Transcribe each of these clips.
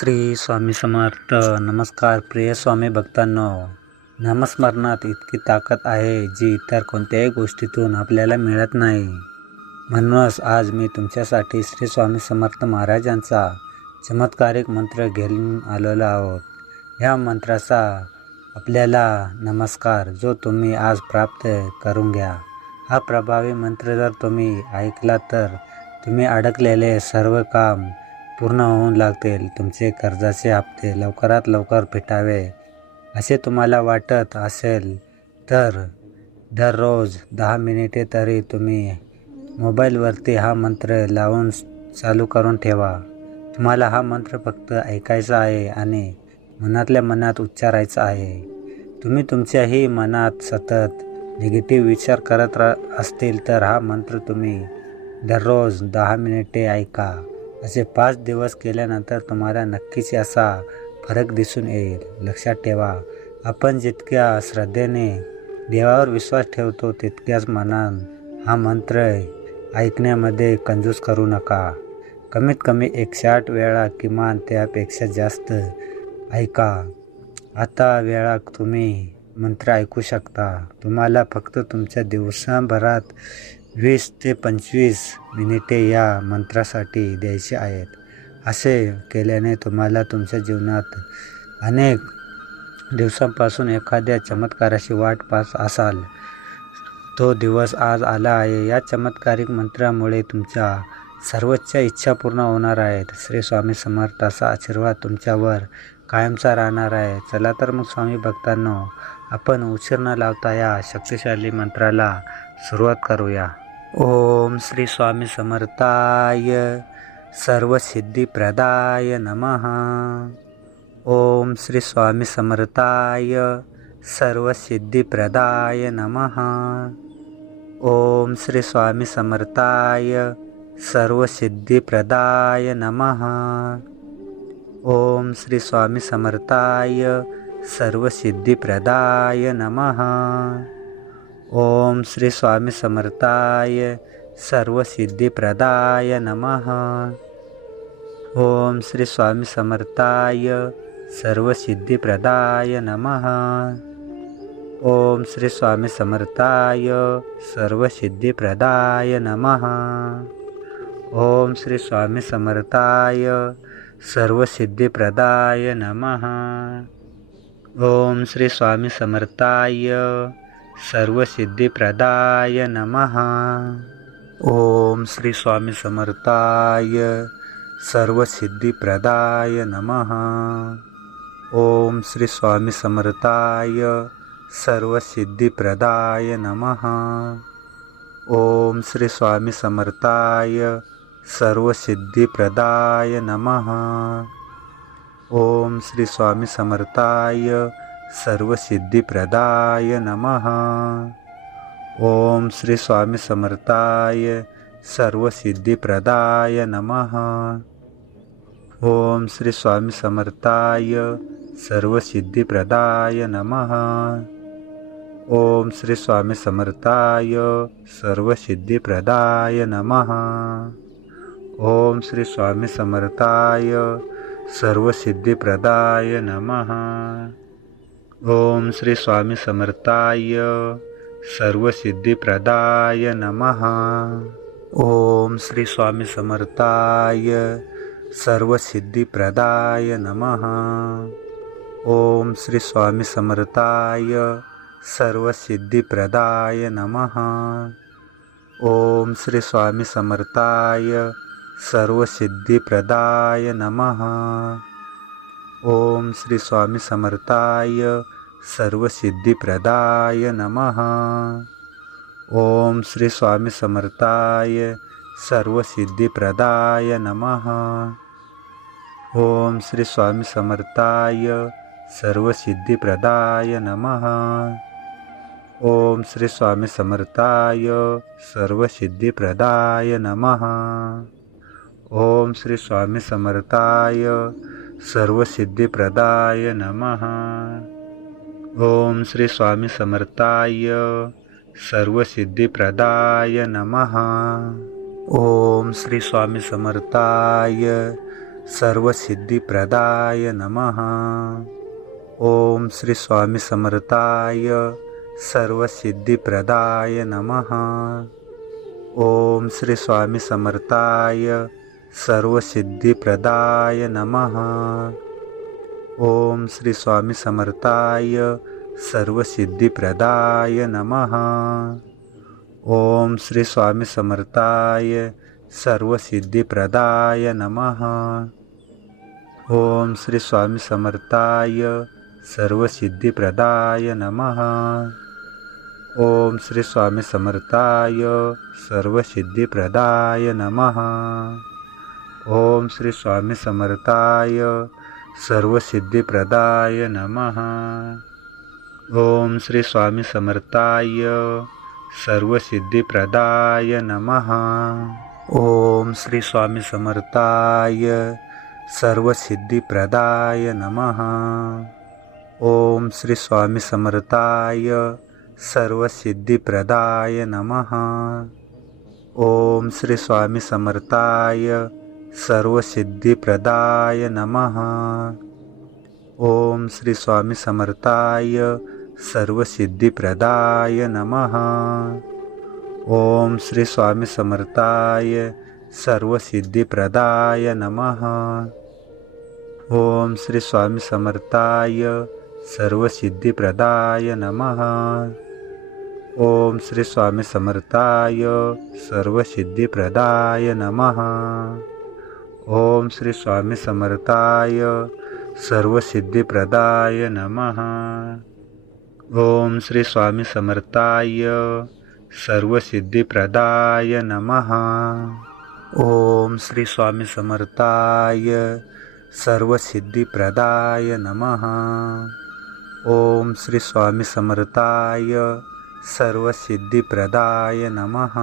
श्री स्वामी समर्थ. नमस्कार प्रिय स्वामी भक्तांनो. नामस्मरणात इतकी ताकद आहे जी इतर कोणत्याही गोष्टीतून आपल्याला मिळत नाही. म्हणूनच आज मी तुमच्यासाठी श्री स्वामी समर्थ महाराजांचा चमत्कारिक मंत्र घेऊन आलेलो आहोत. ह्या मंत्राचा आपल्याला नमस्कार जो तुम्ही आज प्राप्त करून घ्या. हा प्रभावी मंत्र जर तुम्ही ऐकला तर तुम्ही अडकलेले सर्व काम पूर्ण होऊन लागतील. तुमचे कर्जाचे हप्ते लवकरात लवकर फिटावे असे तुम्हाला वाटत असेल तर दररोज दहा मिनिटे तरी तुम्ही मोबाईलवरती हा मंत्र लावून चालू करून ठेवा. तुम्हाला हा मंत्र फक्त ऐकायचा आहे आणि मनातल्या मनात उच्चारायचा आहे. तुम्ही तुमच्याही मनात सतत निगेटिव्ह विचार करत रा असतील तर हा मंत्र तुम्ही दररोज दहा मिनिटे ऐका. असे पाच दिवस केल्यानंतर तुम्हाला नक्कीच असा फरक दिसून येईल. लक्षात ठेवा आपण जितक्या श्रद्धेने देवावर विश्वास ठेवतो तितक्याच मनान हा मंत्र ऐकण्यामध्ये कंजूस करू नका. कमीत कमी एकशाठ वेळा किमान त्यापेक्षा जास्त ऐका. आता वेळा तुम्ही मंत्र ऐकू शकता. तुम्हाला फक्त तुमच्या दिवसाभरात वीस ते पंचवीस मिनिटे या मंत्रासाठी द्यायची आहेत. असे केल्याने तुम्हाला तुमच्या जीवनात अनेक दिवसांपासून एखाद्या चमत्काराची वाट पास असाल. तो दिवस आज आला आहे. या चमत्कारिक मंत्रामुळे तुमच्या सर्वोच्च इच्छा पूर्ण होणार आहेत. श्री स्वामी समर्थाचा आशीर्वाद तुमच्यावर कायमचा राहणार आहे. चला तर मग स्वामी भक्तांनो आपण उशीर न लावता या शक्तिशाली मंत्राला सुरुवात करूया. ओम श्री स्वामी समर्थाय सर्वसिद्धिप्रदाय नमः. ओम श्री स्वामी समर्थाय सर्वसिद्धिप्रदाय नमः. ओम श्री स्वामी समर्थाय सर्वसिद्धिप्रदाय नमः. ओम श्री स्वामी समर्थाय सर्वसिद्धिप्रदाय नमः. ओम श्री स्वामी समर्थाय सर्वसिद्धिप्रदाय नमः। ओम श्री स्वामी समर्थाय सर्वसिद्धिप्रदाय नमः। ओम श्री स्वामी समर्थाय सर्वसिद्धिप्रदाय नमः। ओम श्री स्वामी समर्थाय सर्वसिद्धिप्रदाय नमः। ओम श्री स्वामी समर्थाय सर्वसिद्धिप्रदाय नमः। ओम श्री स्वामी समर्थाय सर्वसिद्धिप्रदाय नमः। ओम श्री स्वामी समर्थाय सर्वसिद्धिप्रदाय नमः। ओम श्री स्वामी समर्थाय सर्वसिद्धिप्रदाय नमः। ओम श्री स्वामी समर्थाय सर्वसिद्धिप्रदाय नमः। ओम श्री स्वामी समर्थाय सर्वसिद्धिप्रदाय नमः। ओम श्री स्वामी समर्थाय सर्वसिद्धिप्रदाय नमः। ओम श्री स्वामी समर्थाय सर्वसिद्धिप्रदाय नमः। ओम श्री स्वामी समर्थाय सर्वसिद्धिप्रदाय नमः ओम श्री स्वामी समर्थाय सर्वसिद्धिप्रदाय नमः। ओम श्री स्वामी समर्थाय सर्वसिद्धिप्रदाय नमः। ओम श्री स्वामी समर्थाय सर्वसिद्धिप्रदाय नमः। ओम श्री स्वामी समर्थाय सर्वसिद्धिप्रदाय नमः। ओम श्री स्वामी समर्थाय सर्वसिद्धिप्रदाय नमः। ओम श्री स्वामी समर्थाय सर्वसिद्धिप्रदाय नमः। ओम श्री स्वामी समर्थाय सर्वसिद्धिप्रदाय नमः। ओम श्री स्वामी समर्थाय सर्वसिद्धिप्रदाय नमः। ओम श्री स्वामी समर्थाय सर्वसिद्धिप्रदाय नमः ओम श्री स्वामी समर्थाय सर्वसिद्धिप्रदाय नमः। ओम श्री स्वामी समर्थाय सर्वसिद्धिप्रदाय नमः। ओम श्री स्वामी समर्थाय सर्वसिद्धिप्रदाय नमः। ओम श्री स्वामी समर्थाय सर्वसिद्धिप्रदाय नमः ओम श्री स्वामी समर्थाय सर्वसिद्धिप्रदाय नमः। ओम श्री स्वामी समर्थाय सर्वसिद्धिप्रदाय नमः। ओम श्री स्वामी समर्थाय सर्वसिद्धिप्रदाय नमः। ओम श्री स्वामी समर्थाय सर्वसिद्धिप्रदाय नमः। ओम श्री स्वामी समर्थाय सर्वसिद्धिप्रदाय नमः। ओम श्री स्वामी समर्थाय सर्वसिद्धिप्रदाय नमः। ओम श्री स्वामी समर्थाय सर्वसिद्धिप्रदाय नमः। ओम श्री स्वामी समर्थाय सर्वसिद्धिप्रदाय नमः। ओम श्री स्वामी समर्थाय सर्वसिद्धिप्रदाय नमः। ओम श्री स्वामी समर्थाय सर्वसिद्धिप्रदाय नमः। ओम श्री स्वामी समर्थाय सर्वसिद्धिप्रदाय नमः। ओम श्री स्वामी समर्थाय सर्वसिद्धिप्रदाय नमः। ओम श्री स्वामी समर्थाय सर्वसिद्धिप्रदाय नमः। ओम श्री स्वामी समर्थाय सर्वसिद्धिप्रदाय नमः। ओम श्री स्वामी समर्थाय सर्वसिद्धिप्रदाय नमः। ओम श्री स्वामी समर्थाय सर्वसिद्धिप्रदाय नमः। ओम श्री स्वामी समर्थाय सर्वसिद्धिप्रदाय नमः।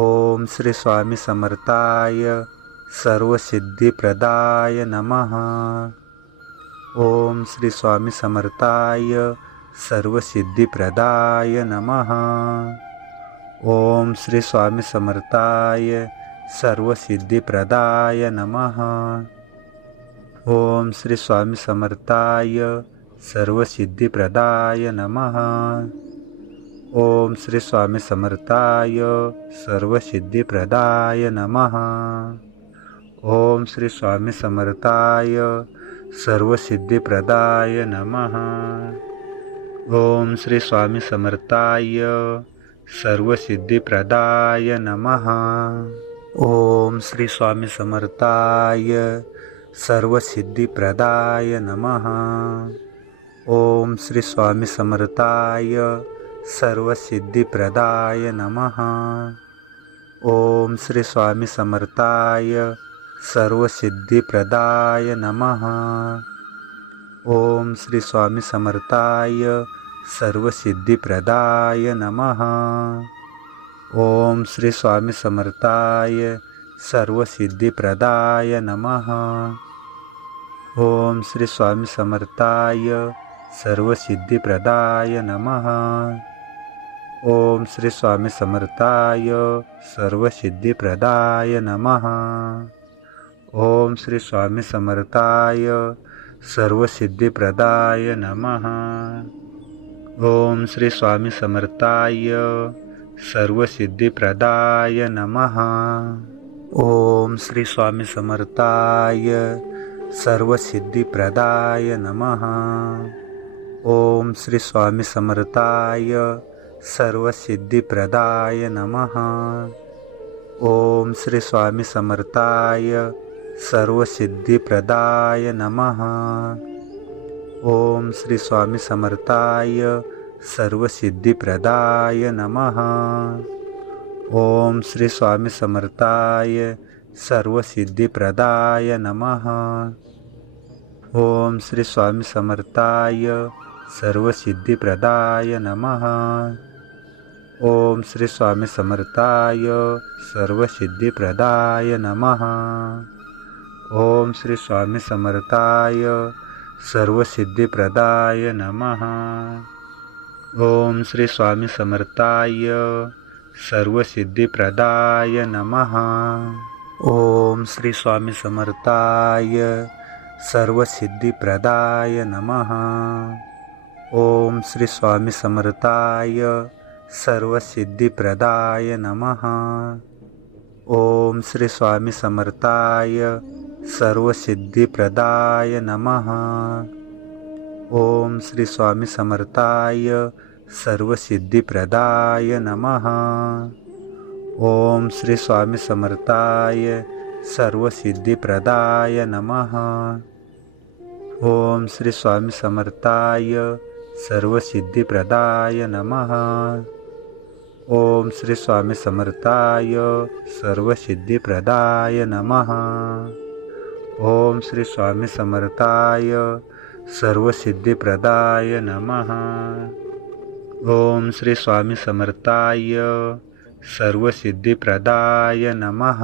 ओम श्री स्वामी समर्थाय सर्वसिद्धिप्रदाय नमः। ओम श्री स्वामी समर्थाय सर्वसिद्धिप्रदाय नमः। ओम श्री स्वामी समर्थाय सर्वसिद्धिप्रदाय नमः। ओम श्री स्वामी समर्थाय सर्वसिद्धिप्रदाय नमः। ओम श्री स्वामी समर्थाय सर्वसिद्धिप्रदाय नमः। ओम श्री स्वामी समर्थाय सर्वसिद्धिप्रदाय नमः। ओम श्री स्वामी समर्थाय सर्वसिद्धिप्रदाय नमः। ओम श्री स्वामी समर्थाय सर्वसिद्धिप्रदाय नमः। ओम श्री स्वामी समर्थाय सर्वसिद्धिप्रदाय नमः। ओम श्री स्वामी समर्थाय सर्वसिद्धिप्रदाय नमः। ओम श्री स्वामी समर्थाय सर्वसिद्धिप्रदाय नमः। ओम श्री स्वामी समर्थाय सर्वसिद्धिप्रदाय नमः। ओम श्री स्वामी समर्थाय सर्वसिद्धिप्रदाय नमः। ओम श्री स्वामी समर्थाय सर्वसिद्धिप्रदाय नमः। ओम श्री स्वामी समर्थाय सर्वसिद्धिप्रदाय नमः। ओम श्री स्वामी समर्थाय सर्वसिद्धिप्रदाय नमः। ओम श्री स्वामी समर्थाय सर्वसिद्धिप्रदाय नमः। ओम श्री स्वामी समर्थाय सर्वसिद्धिप्रदाय नमः। ओम श्री स्वामी समर्थाय सर्वसिद्धिप्रदाय नमः। ओम श्री स्वामी समर्थाय सर्वसिद्धिप्रदाय नमः। ओम श्री स्वामी समर्थाय सर्वसिद्धिप्रदाय नमः। ओम श्री स्वामी समर्थाय सर्वसिद्धिप्रदाय नमः। ओम श्री स्वामी समर्थाय सर्वसिद्धिप्रदाय नमः। ओम श्री स्वामी समर्थाय सर्वसिद्धिप्रदाय नमः। ओम श्री स्वामी समर्थाय सर्वसिद्धिप्रदाय नमः। ओम श्री स्वामी समर्थाय सर्वसिद्धिप्रदाय नमः। ओम श्री स्वामी समर्थाय सर्वसिद्धिप्रदाय नमः ओम श्री स्वामी समर्थाय सर्वसिद्धिप्रदाय नमः। ओम श्री स्वामी समर्थाय सर्वसिद्धिप्रदाय नमः। ओम श्री स्वामी समर्थाय सर्वसिद्धिप्रदाय नमः। ओम श्री स्वामी समर्थाय सर्वसिद्धिप्रदाय नमः ओम श्री स्वामी समर्थाय सर्वसिद्धिप्रदाय नमः। ओम श्री स्वामी समर्थाय सर्वसिद्धिप्रदाय नमः। ओम श्री स्वामी समर्थाय सर्वसिद्धिप्रदाय नमः